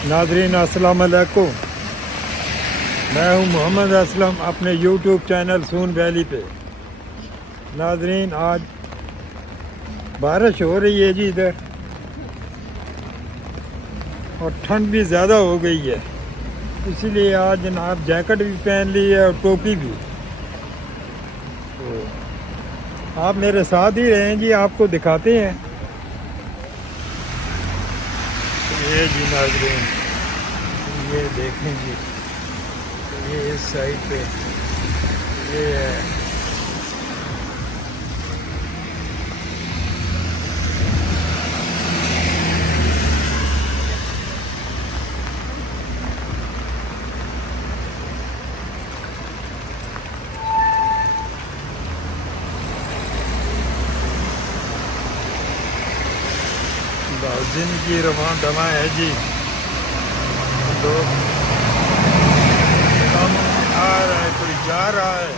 नाज़रीन अस्सलाम वालेकुम। मैं हूं मोहम्मद असलम अपने यूट्यूब चैनल सून वैली पे। नाज़रीन आज बारिश हो रही है जी इधर, और ठंड भी ज़्यादा हो गई है, इसीलिए आज जनाब जैकेट भी पहन ली है और टोपी भी। तो आप मेरे साथ ही रहें जी, आपको दिखाते हैं। ये जी नाज़रीन, ये देखें जी, ये इस साइड पे ये है। जिंदगी रवां दवा है जी, लोग कम आ रहा है, कोई जा रहा है।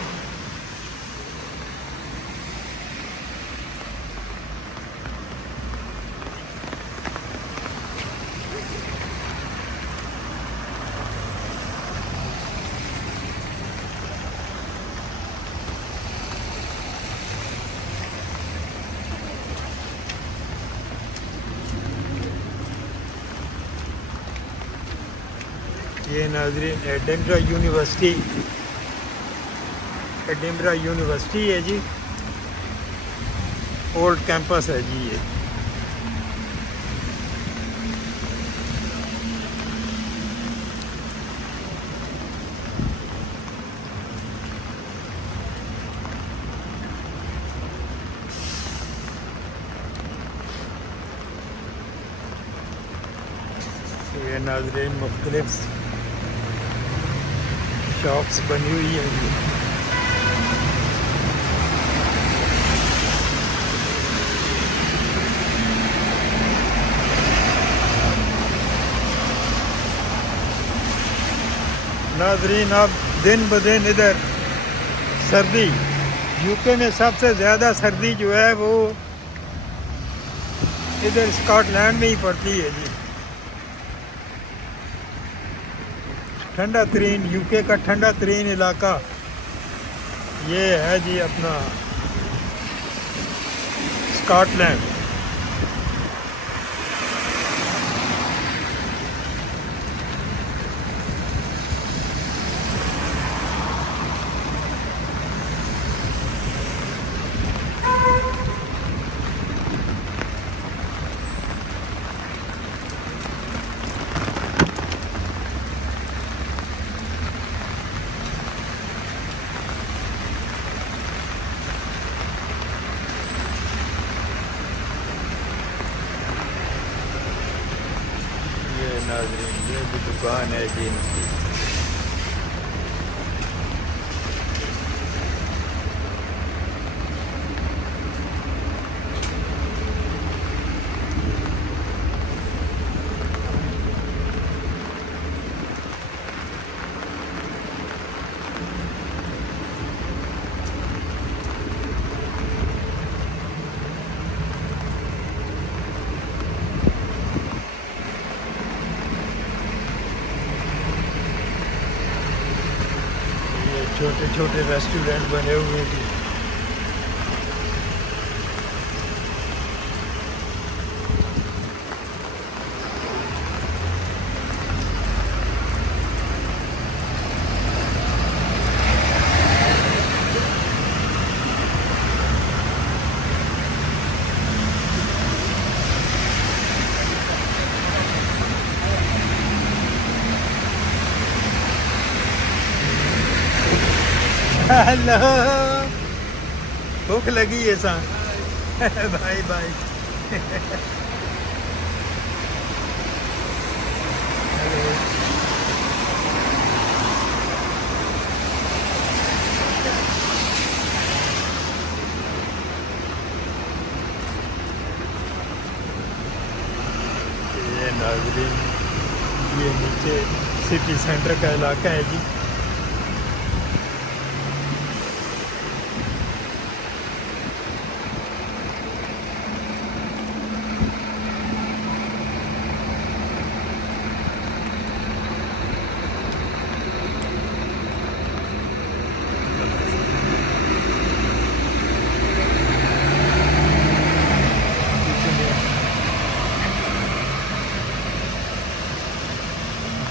ये नाज़रीन एडिनबरा यूनिवर्सिटी है जी, ओल्ड कैंपस है जी ये। ये नाज़रीन मुख्तलिफ शॉप्स बनी हुई है जी। नाज़रीन अब दिन ब दिन इधर सर्दी, यूके में सबसे ज़्यादा सर्दी जो है वो इधर स्कॉटलैंड में ही पड़ती है जी। ठंडा तरीन, यूके का ठंडा तरीन इलाका ये है जी अपना स्कॉटलैंड। नाज़रीन ये भी दुकान है जी इनकी। छोटे छोटे रेस्टोरेंट बने हुए हैं जी। हेलो, भूख लगी है सा भाई भाई। हेलो, ये नाज़रीन ये नीचे सिटी सेंटर का इलाका है जी।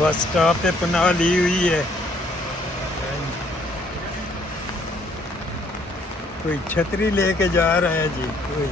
बस स्टॉप पे पनाह ली हुई है। कोई छतरी लेके जा रहा है जी कोई।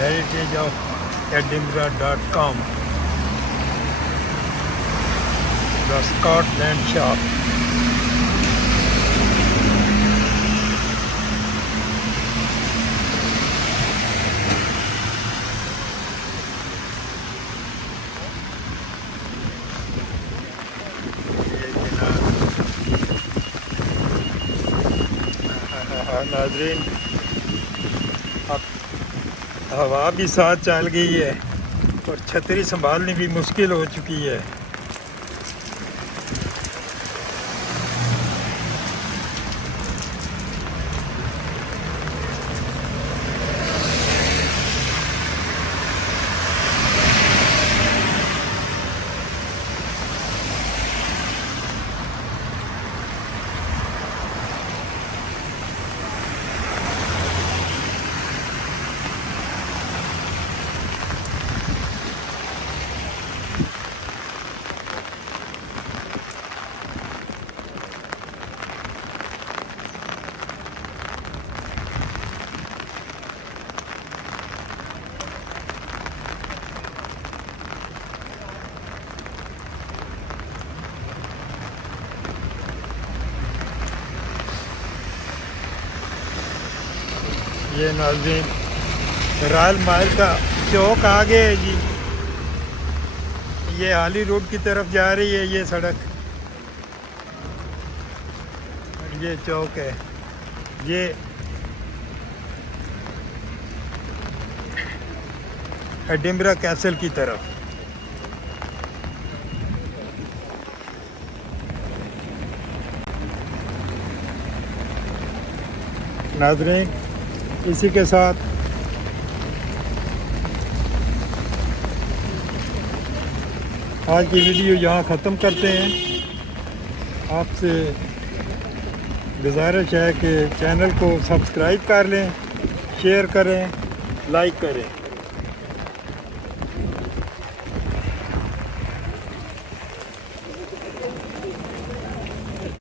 heritageofedinburgh.com, the Scotland shop. नाज़रीन, अब हवा भी साथ चल गई है और छतरी संभालनी भी मुश्किल हो चुकी है। ये नाज़रीन रॉयल माइल का चौक आगे है जी। ये हाली रोड की तरफ जा रही है ये सड़क। ये चौक है, ये एडिनबरा कैसल की तरफ। नाज़रीन, इसी के साथ आज की वीडियो यहाँ ख़त्म करते हैं। आपसे गुजारिश है कि चैनल को सब्सक्राइब कर लें, शेयर करें, लाइक करें।